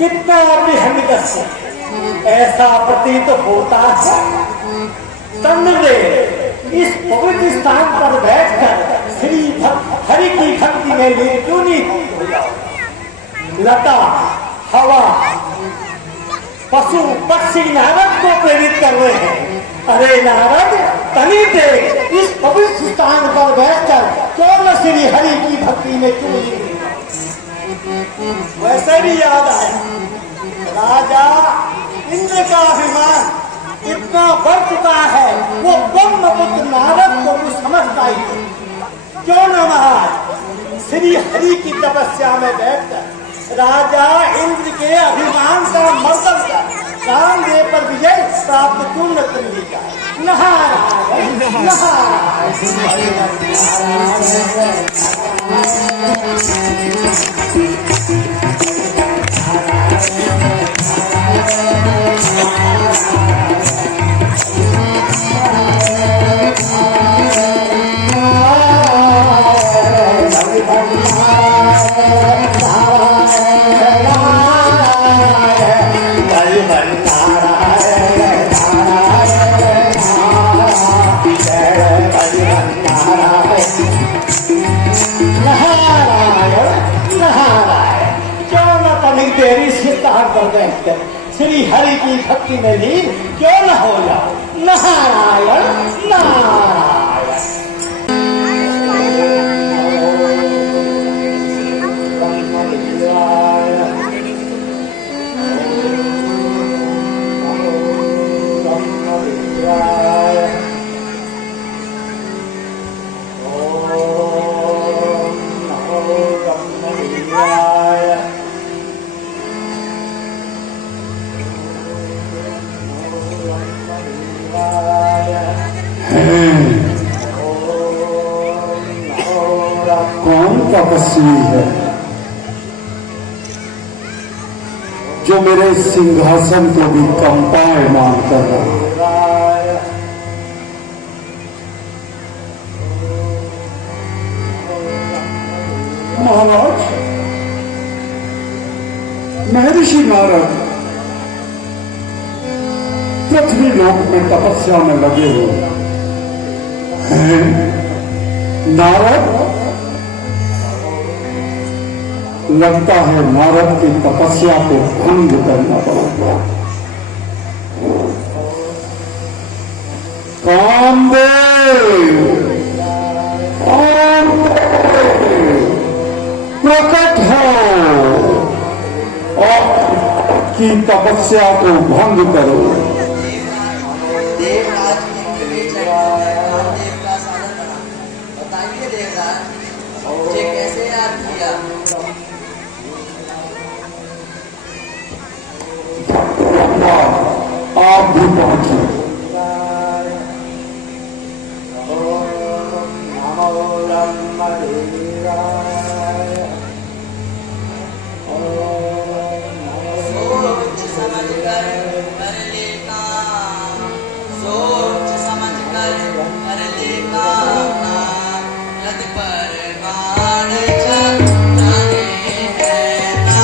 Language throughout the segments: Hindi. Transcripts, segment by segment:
कितना बेहद ऐसा प्रतीत होता है तन्ने इस पवित्र स्थान पर बैठकर श्री हरि की भक्ति में लीन क्यों नहीं हो जाओ। लता हवा पशु पक्षी नारद को प्रेरित कर रहे हैं। अरे नारद तनी देख इस पवित्र स्थान पर बैठकर क्यों न श्री हरि की भक्ति में क्यों नहीं। वैसे भी याद आया राजा इंद्र का अभिमान इतना बढ़ चुका है, वो ब्रह्मपुत्र नारद को भी समझता ही नहीं। क्यों न महाराज श्री हरि की तपस्या में बैठकर राजा इंद्र के अभिमान का मर्दन कर रामदेव पर विजय प्राप्त क्यों न कर ली जाए। श्री हरि की भक्ति में लीन क्यों न हो जाओ। नारायण नारायण। तपस्वी है जो मेरे सिंहासन को भी कंपायमान कर रहा है। महाराज महर्षि नारद पृथ्वी लोक में तपस्या में लगे हुए हैं। नारद लगता है नारद की तपस्या को भंग करना पड़ेगा। कामदेव प्रकट हो और की तपस्या को भंग करो। देवराज इंद्र के चरणों में कामदेव का साधन बना। बताइए देवराज, मुझे कैसे याद किया? आप भी पहुंचे। सोच समझकर कर ले काम, सोच समझकर कर ले काम, रथ पर बाण चलाने हैं ना,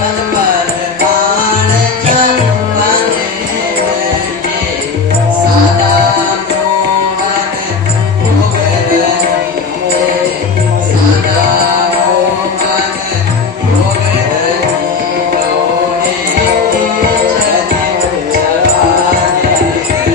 रथ पर बाण चलाने हैं, ये सादा मोहन भोग रही है, सादा मोहन भोग रही लोहे की चली चलाने हैं।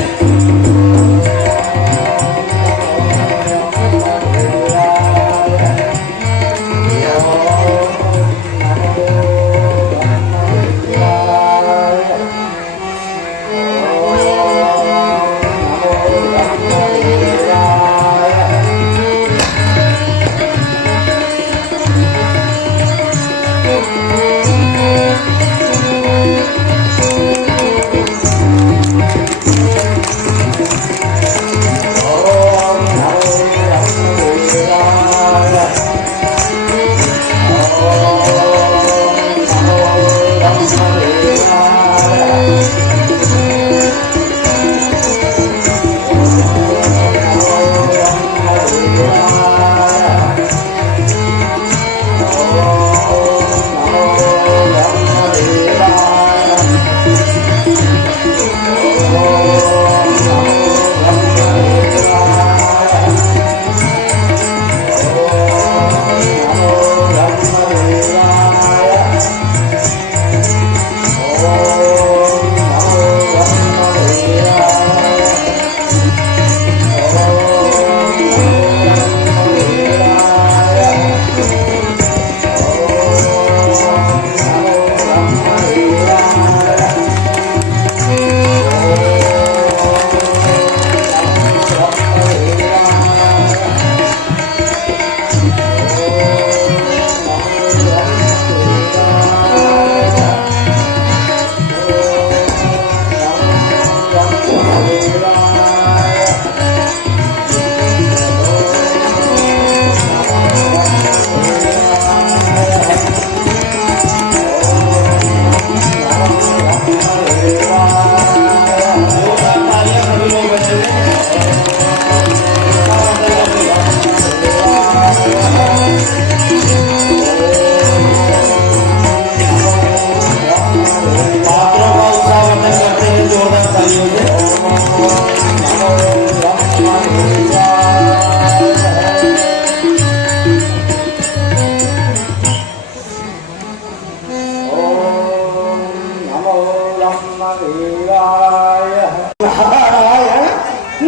नारायण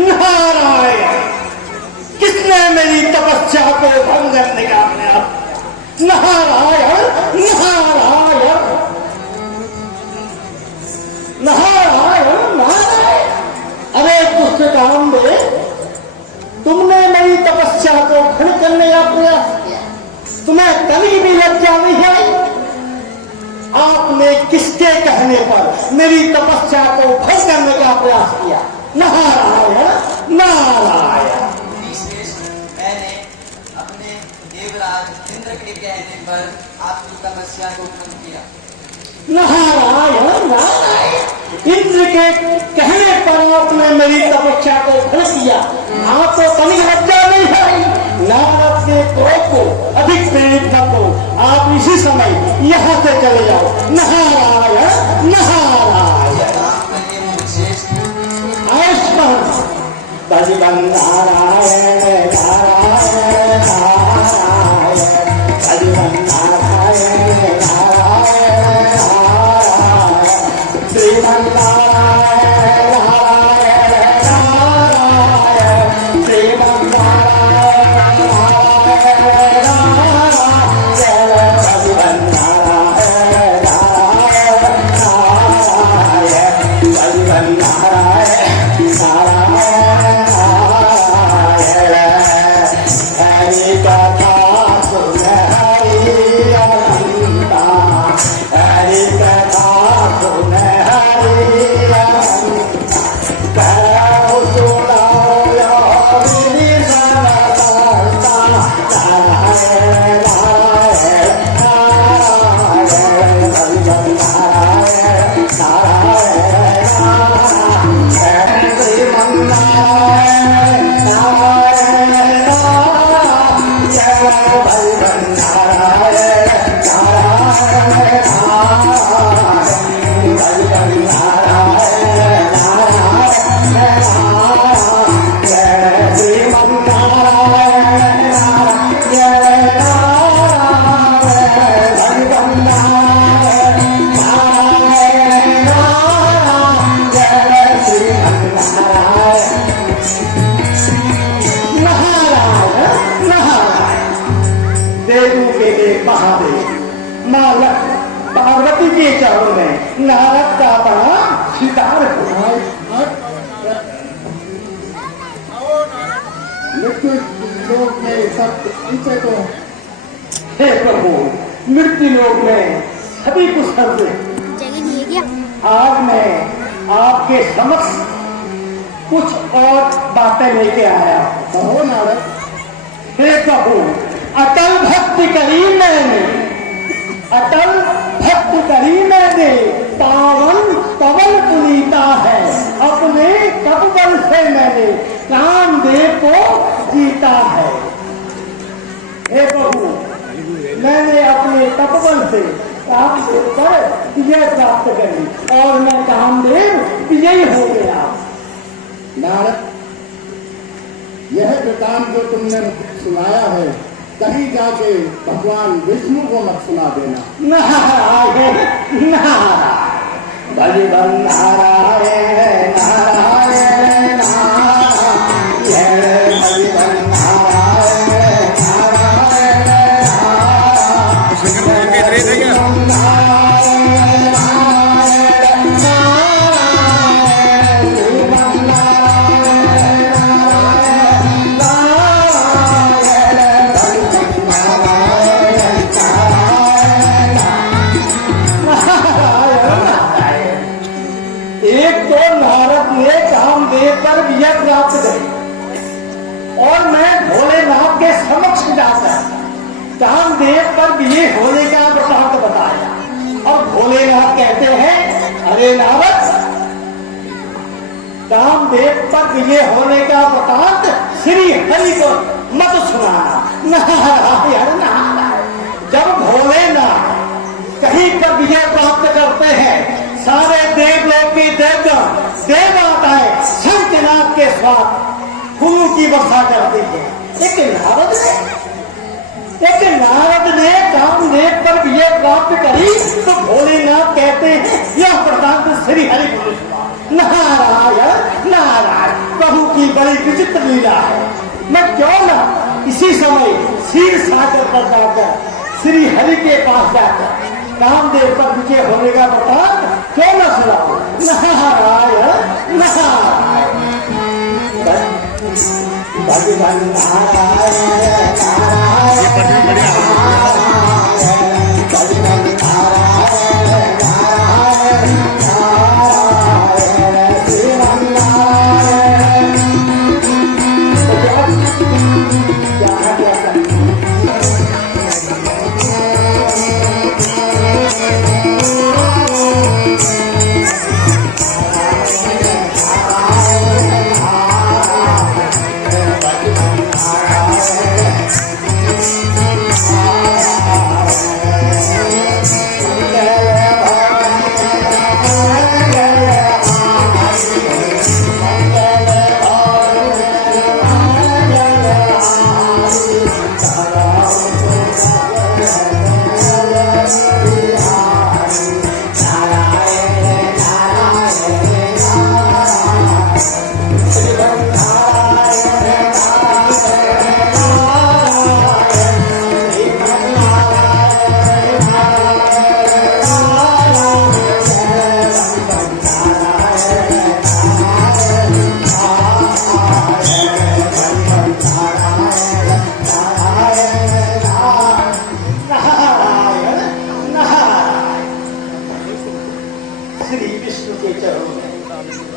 नारायण, किसने मेरी तपस्या को भंग करने का प्रयास किया? नारायण नारायण नारायण नारायण। अरे दुष्ट कामदेव, तुमने मेरी तपस्या को भंग करने का प्रयास किया, तुम्हें कभी भी लज्जा नहीं आई? आपने किसके कहने पर मेरी तपस्या को भंग करने का प्रयास किया? नारायण नारायण। मैंने अपने देवराज इंद्र के कहने पर आपकी तपस्या को भंग किया। नारायण नारायण, इंद्र के कहने पर आपने मेरी तपस्या को भंग किया, आपको कभी लज्जा नहीं आई? नारद के क्रोध को अधिक प्रेरित न करो, आप इसी समय यहाँ से चले जाओ। नारायण नारायण। आयुष्मान बलिवन नारायण नारायण नारायण, बलिवन नारायण नारायण नारायण, श्रीमन नारायण नारायण नारायण, श्रीमन नारायण नारायण नारायण, बलिवन नारायण नारायण नारद का प्रणाम स्वीकार हो। मृत्यु लोक में सब नीचे को हे प्रभु, मृत्यु लोक में सभी कुशल से जगह नहीं है क्या? आज मैं आपके समक्ष कुछ और बातें लेके आया हूँ। कहो नारद। हे प्रभु, अटल भक्ति करी मैंने, अटल भक्ति करी मैंने, पावन पवन पुनीता है, अपने तपबल से मैंने कामदेव को जीता है। हे प्रभु, मैंने अपने तपबल से कामदेव पर विजय प्राप्त करी और मैं कामदेव विजयी हो गया। नारद, यह वृतांत जो तुमने सुनाया है, कहीं जाके भगवान विष्णु को मत सुना देना। नारायण नारायण, बलि बल नारायण नारायण नारायण, बलि बल नारायण नारायण पर विजय प्राप्त करी और मैं भोलेनाथ के समक्ष जाकर कामदेव पर विजय होने का वृतांत बताया और भोलेनाथ कहते हैं, अरे नारद, कामदेव पर विजय होने का वृतांत श्री हरि को मत सुनाना। नारायण नारायण। जब भोलेनाथ कहीं पर विजय प्राप्त करते हैं, सारे देवलोक की देवगण देवताएं शंखनाद के साथ फूलों की वर्षा करती है। एक नारद ने कामदेव पर विजय प्राप्त करी तो भोलेनाथ कहते हैं, यह वृतांत श्री हरि को सुना। नारायण नारायण, प्रभु की बड़ी विचित्र लीला है। मैं क्यों ना इसी समय क्षीर सागर पर जाकर श्री हरि के पास जाकर कामदेव पर विजय होने का वृतांत क्यों न सुनाओ। नारायण नारायण, भगवान नारायण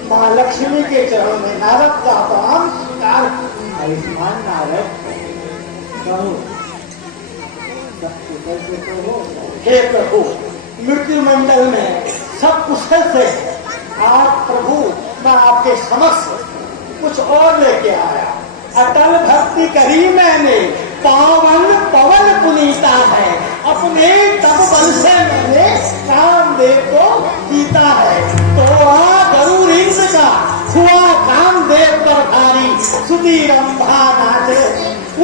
माँ लक्ष्मी के चरणों में नारद का प्रणाम स्वीकार। आयुष्मान नारद, हे प्रभु, मृत्यु मंडल में सब कुशल से आज प्रभु मैं आपके समक्ष कुछ और लेके आया। अटल भक्ति करी मैंने, पावन पवन पुनीता है, अपने तप बल से मैंने कामदेव को जीता है। तो गरुड़ इंद्र का हुआ कामदेव पर भारी, सुधीर अम्बा नाचे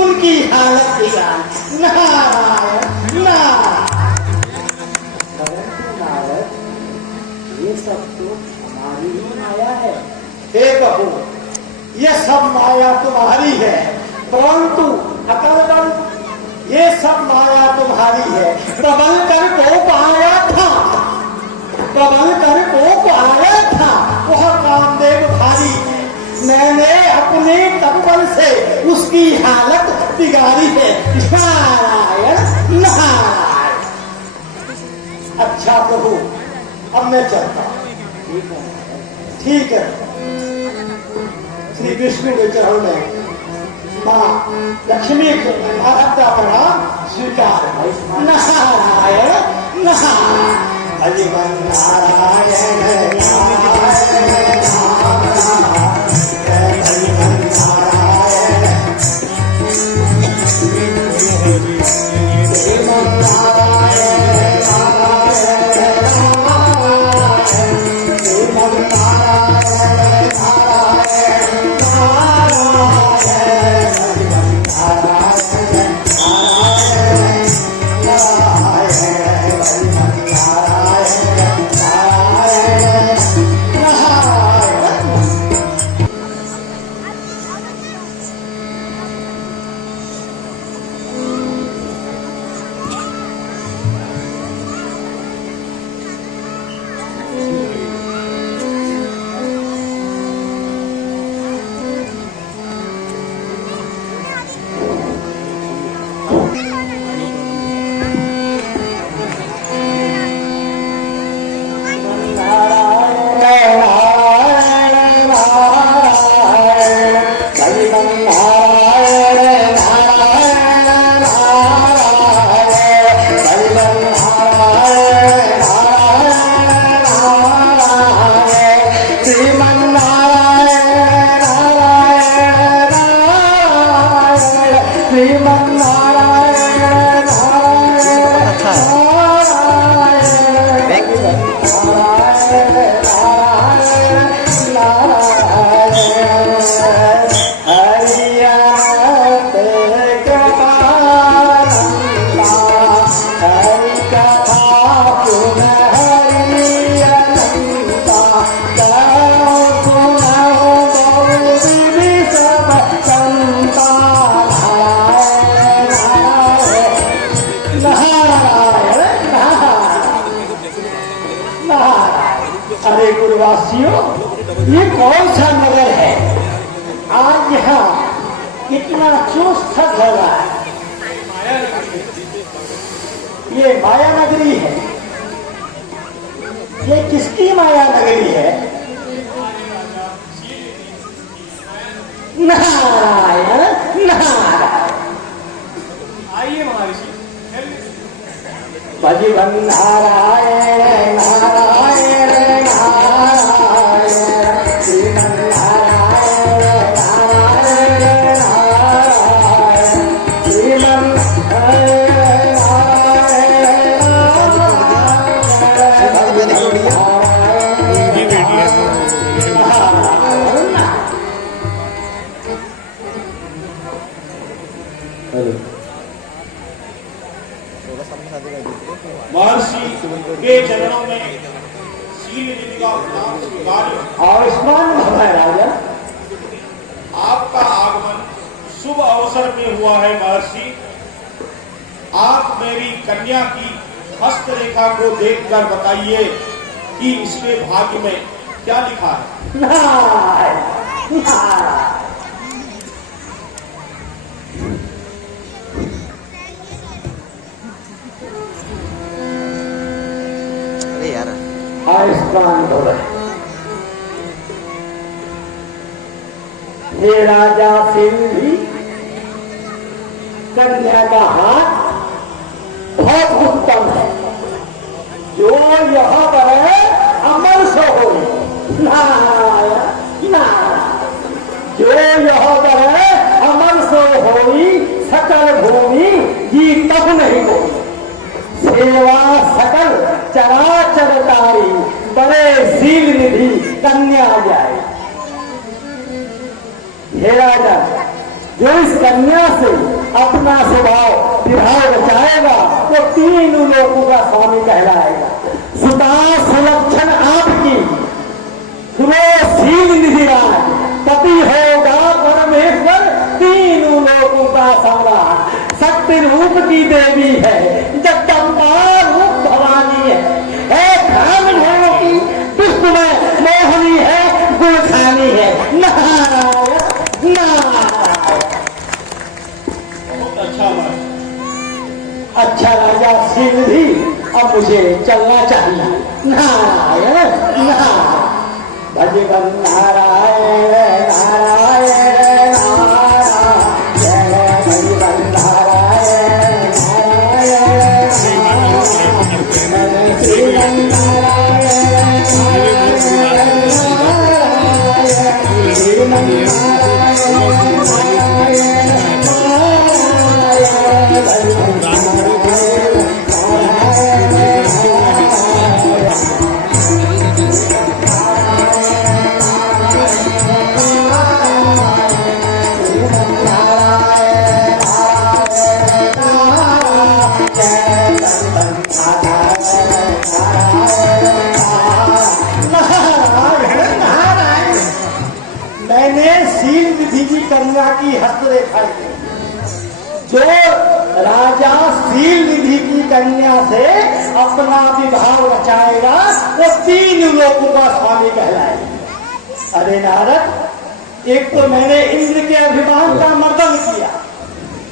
उनकी हालत बिगाड़ी। नारायण नारायण। नारद, ये सब तो हमारी ही माया है। हे प्रभु, ये सब माया तुम्हारी है, परंतु अकल बल ये सब माया तुम्हारी है। प्रबल कर को पाया था, बबल कर कोप आया था वह कामदेव भारी। मैंने अपने तपबल से उसकी हालत बिगाड़ी है। नारायण नारायण। अच्छा प्रभु अब मैं चलता। ठीक है। श्री विष्णु के चरण में माँ लक्ष्मी को आराधना प्रणाम स्वीकार। नारायण नारायण हरिमन नारायण नारायण हरिमन नारायण हरिमन नारायण अरे गुरुवासियों, ये कौन सा नगर है? आज यहाँ कितना चुस्त हो रहा है। ये माया नगरी है। ये किसकी माया नगरी है? नारायण नारायण। आइए महर्षि। भजन नारायण नारायण नारायण श्रीमन नारायण नारायण नारायण श्रीमन महर्षि के चरणों में शील निधि का प्रणाम स्वीकार्य। आयुष्मान भव राजा। आपका आगमन शुभ अवसर में हुआ है महर्षि। आप मेरी कन्या की हस्तरेखा को देखकर बताइए कि इसके भाग्य में क्या लिखा है। नारायण नारायण। आयुष्मान भव। हे राजा सिंह, कन्या का हाथ बहुत उत्तम है। जो यहाँ पर है अमर सो हो। नारायण नारायण। जो यहाँ पर है अमर सो होई, सकल भूमि जी तब नहीं हो। सेवा सकल चराचर तारी, बड़े शील निधि कन्या जाए। हे राजा, जो इस कन्या से अपना स्वभाव विवाह रचाएगा वो तीनों लोगों का स्वामी कहलाएगा। सुता सुलक्षण आपकी, सुशील निधि राज, पति होगा परमेश्वर, तीनों लोगों का सम्राट। शक्ति रूप की देवी है, जगदम्बा रूप भवानी है। धाम अच्छा राजा शीलनिधि, अब मुझे चलना चाहिए। नारायण नारायण, भगवान नारायण नारायण नारायण, भगवान नारायण नारायण नारायण, श्रीमन नारायण नारायण श्रीमन नारायण मैंने शीलनिधि की कन्या की हस्तरेखा ली। जो राजा शीलनिधि की कन्या से अपना विवाह रचाएगा वो 3 लोगों का स्वामी कहलाएगा। अरे नारद, एक तो मैंने इंद्र के अभिमान का मर्दन किया,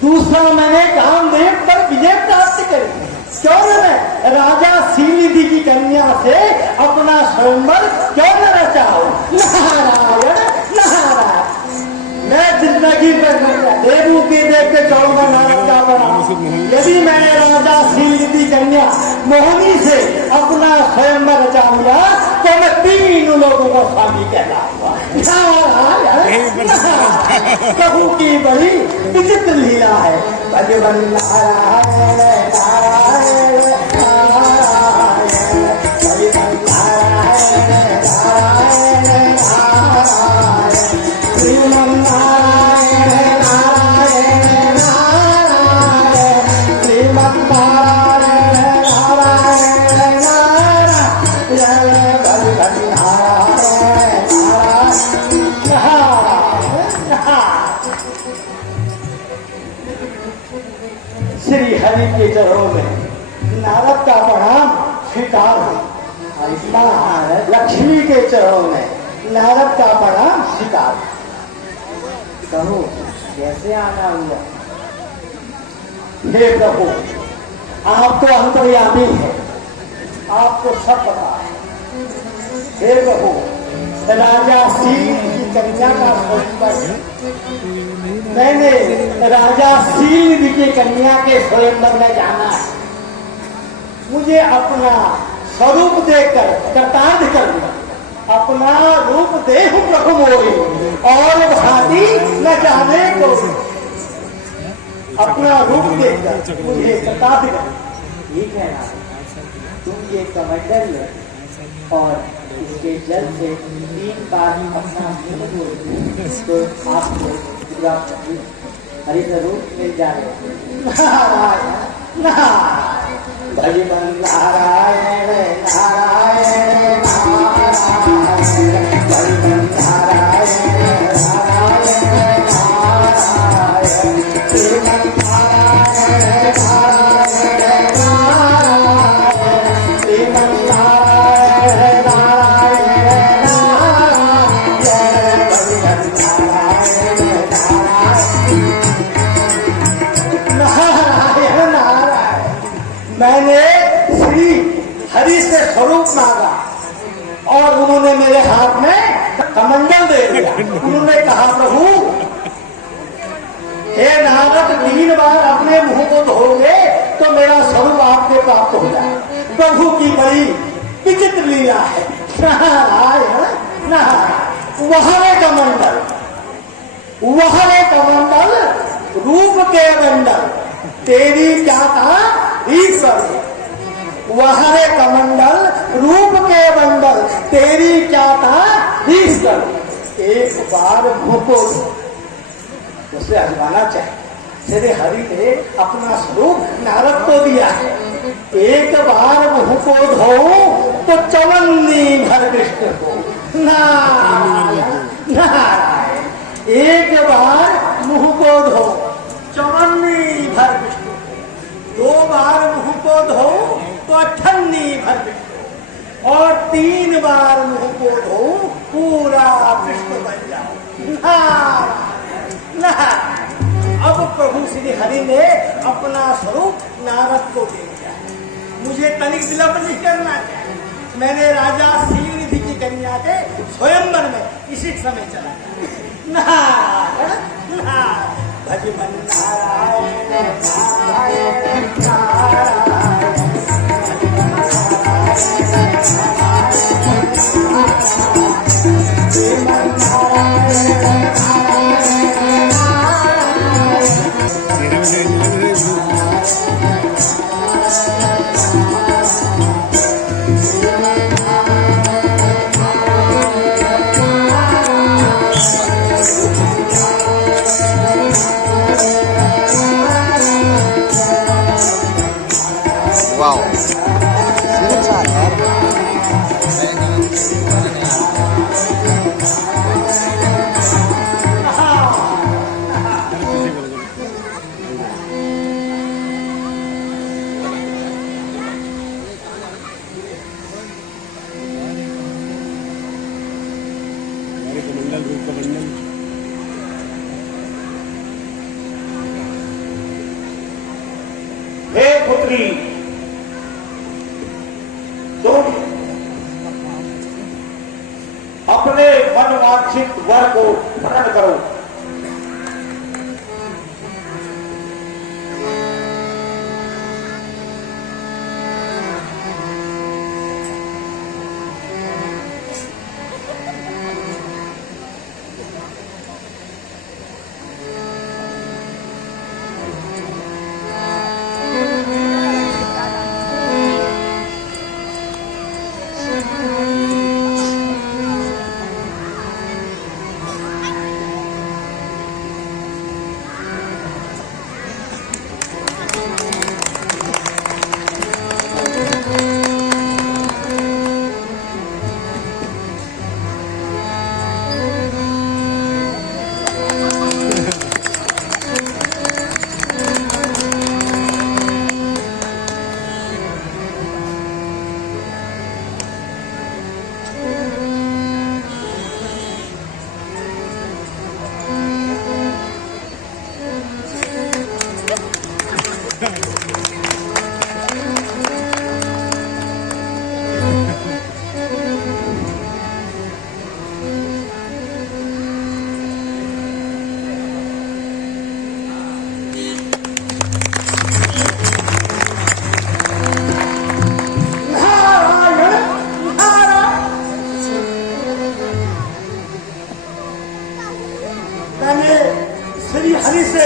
दूसरा मैंने कामदेव पर विजय प्राप्त करी। क्यों न मैं राजा शीलनिधि की कन्या से अपना स्वयंवर क्यों न रचाऊं? नारायण नारायण, मैं जिंदगी पर देवू के देव के चौदह नारद का बना। यदि मैंने राजा शीलनिधि कन्या मोहिनी से अपना स्वयंवर रचा लिया तो मैं 3 लोगों का स्वामी कहलाऊंगा। प्रभु की बड़ी विचित्र लीला है। भगवान नारायण नारायण नारायण, भगवान नारायण नारायण नारायण, श्रीमन नारायण नारायण नारायण, श्रीमन नारायण नारायण नारायण, भगवान नारायण नारायण। श्री हरि के चरणों में नारद का प्रणाम स्वीकार है। लक्ष्मी के चरणों में नारद का प्रणाम स्वीकार। कहो कैसे आना हुआ? हे प्रभु, आप तो अंतर्यामी हैं, आपको सब पता है। हे प्रभु, राजा शीलनिधि की कन्या का स्वयंवर, मैंने राजा शीलनिधि की कन्या के स्वयंवर में जाना है। मुझे अपना स्वरूप देकर कृतार्थ कर दिया। अपना रूप देह प्रभु मोहि और भांति न जाने को। अपना रूप देखकर मुझे कृतार्थ कर। ये कहना तुम ये कमंडल और इसके जल से 3 बार अपना मुंह धोए तो आपको हरि स्वरूप मिल जाए। नारायण नारायण, भगवान नारायण नारायण नारायण, भगवान नारायण नारायण नारायण, श्रीमन नारायण नारायण नारायण, श्रीमन नारायण नारायण नारायण, भगवान नारायण नारायण। मैंने श्री हरि से स्वरूप मांगा और उन्होंने मेरे हाथ में कमंडल दे दिया। उन्होंने कहा प्रभु, हे नारद, 3 बार अपने मुंह को धोगे तो मेरा स्वरूप आपके प्राप्त हो जाए। प्रभु की बड़ी विचित्र लीला है। नारायण नारायण, वह कमंडल, वह कमंडल रूप के मंडल तेरी जाता ईश्वर। वह कमंडल रूप के मंडल तेरी जाता ईश्वर। एक बार भूको उसे आजमाना चाहिए। श्री हरि ने अपना स्वरूप नारद को दिया है। एक बार मुंह को धो तो चवन्नी भर कृष्ण को। नारायण नारायण, एक बार मुंह को धो चवन्नी भर कृष्ण, 2 बार मुंह को धो तो 98 भर कृष्ण, और 3 बार मुंह को धो पूरा कृष्ण बन जाओ। नारायण नारायण। अब प्रभु श्री हरि ने अपना स्वरूप नारद को दे दिया। मुझे तनिक विलंब नहीं करना चाहिए। मैंने राजा शीलनिधि की कन्या के स्वयंवर में इसी समय चला गया। नारायण नारायण भजमन नारायण नारायण हे पुत्री, तुम अपने मनवांछित वर को ग्रहण करो। मैंने श्री हरि से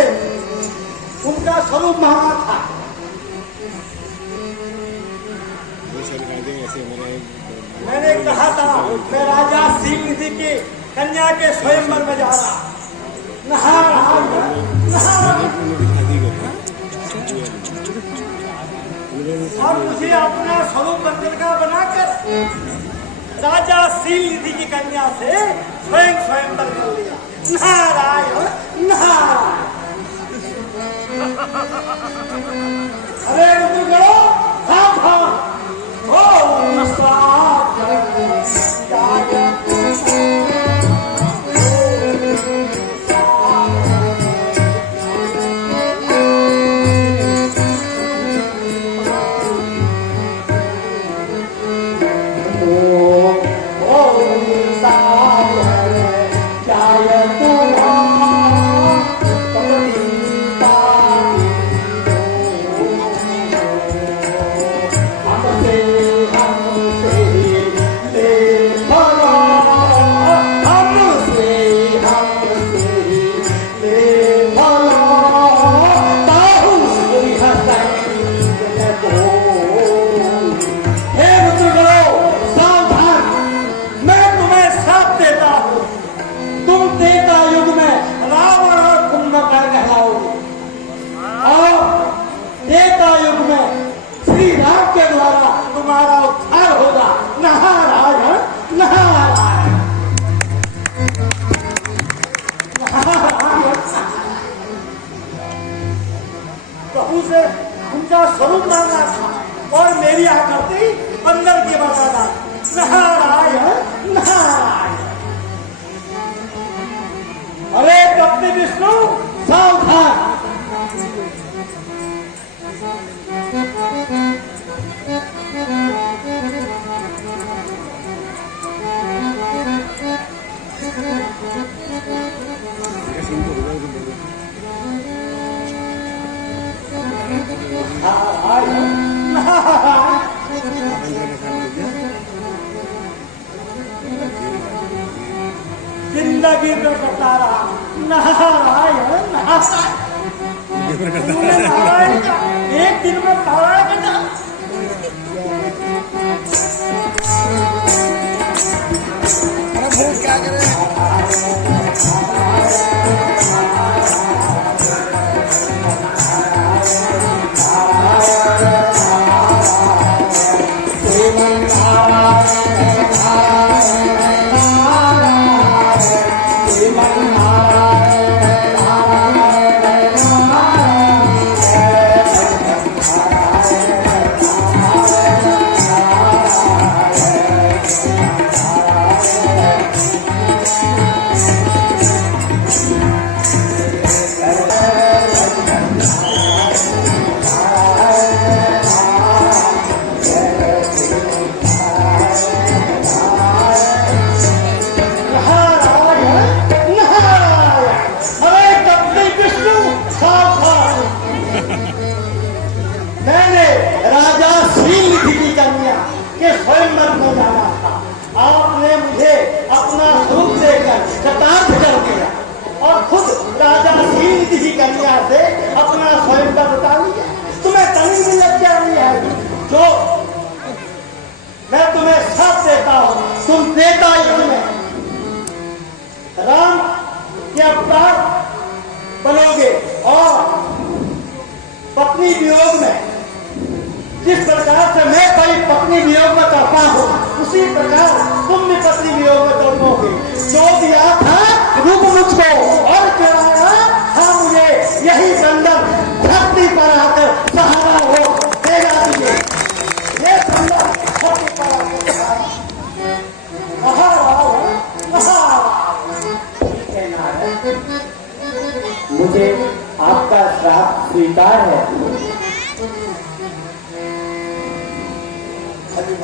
उनका स्वरूप मांगा था। मैंने कहा था मैं राजा शीलनिधि की कन्या के स्वयंवर में जा रहा। और मुझे अपना स्वरूप बंधन का बनाकर राजा शीलनिधि की कन्या से स्वयंवर कर लिया। नारायण नारायण। अरे रुक जाओ, सावधान। ओम तुम्हारा उद्धार होगा। नारायण नारायण प्रभु से उनका स्वरूप मांगा था और मेरी आकृति बंदर की बनाना। नारायण नारायण। अरे कपि विष्णु सावधान। जिंदगी में बता रहा नारायण नारायण एक दिन में पारा क्या करें? कन्या से अपना स्वयं का बता लिया। तुम्हें कहीं भी लज्जा नहीं है जो मैं तुम्हें सब देता हूं, तुम देता ही तुम्हें राम के अवतार बनोगे और पत्नी वियोग में जिस प्रकार से मैं भाई पत्नी वियोग में करता हूं उसी प्रकार तुम भी पत्नी वियोग में करोगे। जो दिया था रूप मुझको और चढ़ाया था मुझे, यही बंधन धरती पर आकर सहारा हो देगा तुझे। ये बंधन धरती पर आकर मुझे आपका श्राप स्वीकार है। हरि